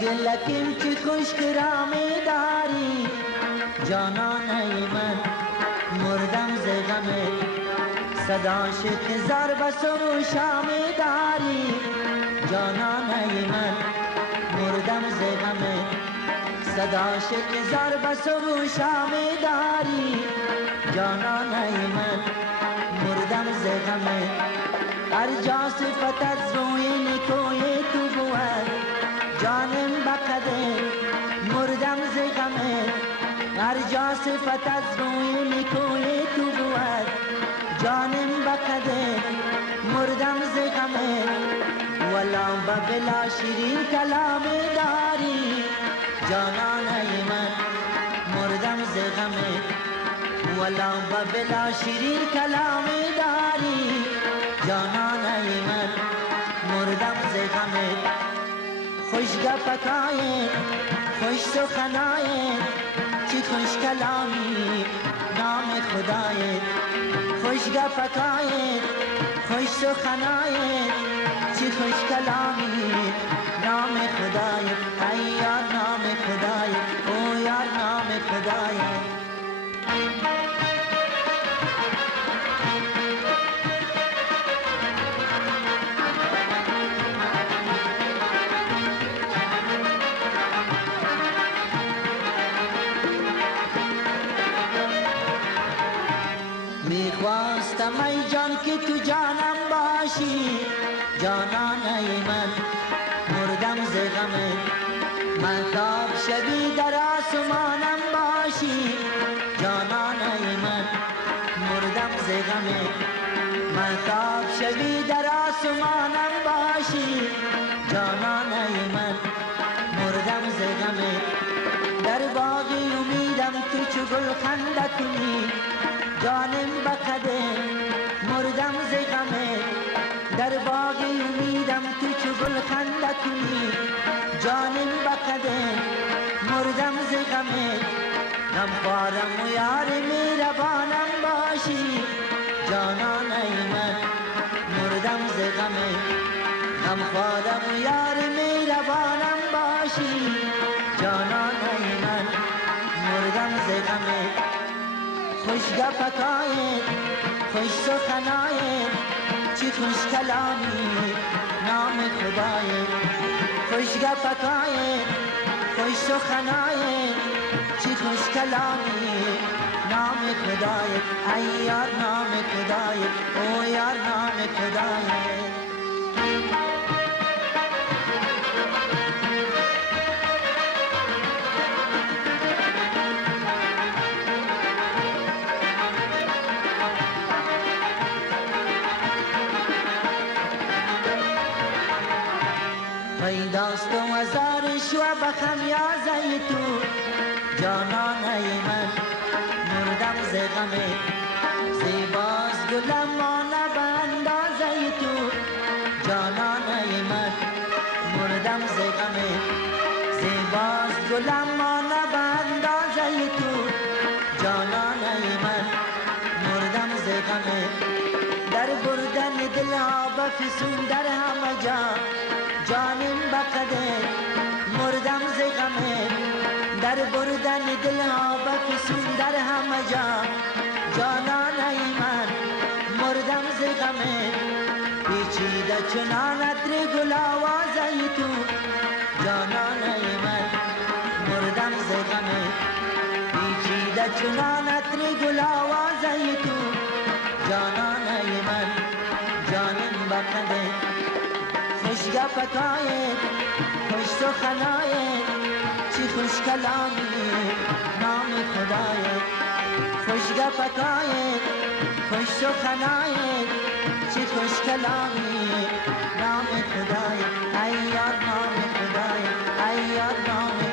گلکیم که خوش کرامی داری جانانه من مردم ز غمت صداش هزار بسر و شامی داری جانانه من مردم ز غمت صداش هزار بسر و شامی داری جانانه من مردم ز غمت هر جا صفت از روی نکوی تو بود جانم بقدر مردم ز غمت هر جا صفت از روی نکوی تو بود جانم بقدر مردم ز غمت ولا بلا شیرین کلام داری جانانه من مردم ز غمت ولا بلا شیرین کلام داری جانانه من مردم ز غمت خوش گپکای خوش سخنای چی خوش کلامی نام خدای خوش گپکای خوش سخنای چی خوش کلامی نام خدای ای یار نام خدای او یار نام خدای میخواستم ای جان که تو جانم باشی جانانه من مردم ز غمت مهتاب شبی در آسمانم باشی جانانه من مردم ز غمت مهتاب شبی در آسمانم باشی جانانه من مردم ز غمت در باغ امیدم تو چو گل خنده کنی جانم بقدر مردم ز غمت در باغ امیدم تو چو گل خنده کنی جانم بقدر مردم ز غمت غمخوارم و یار مهربانم باشی جانانه من مردم ز غمت غمخوارم و یار مهربانم باشی جانانه من مردم ز غمت خوش گپکای خوش سخنای چی خوش کلامی نام خدای خوش گپکای خوش سخنای چی خوش کلامی نام خدای ای یار نام خدای او یار نام خدای پیداست و هزارش و بخمیازه تو جانانه من مردم ز غمت زیباست گلمانه به اندازه تو جانانه من مردم ز غمت زیباست گلمانه به اندازه تو جانانه من مردم ز غمت در بردن دلها بفسون در همه جا جانم بقدر مردم ز غمت در بردن دلها بفسون در همه جا جانانه من مردم ز غمت پیچیده چنان عطر گل آوازه تو جانانه من مردم ز غمت پیچیده چنان عطر گل آوازه تو جانانه من جانم بقدر خوش گپکای خوش سخنای چی خوش کلامی نام خدای خوش گپکای خوش سخنای چی خوش کلامی نام خدای ای یار نام خدای ای یار نام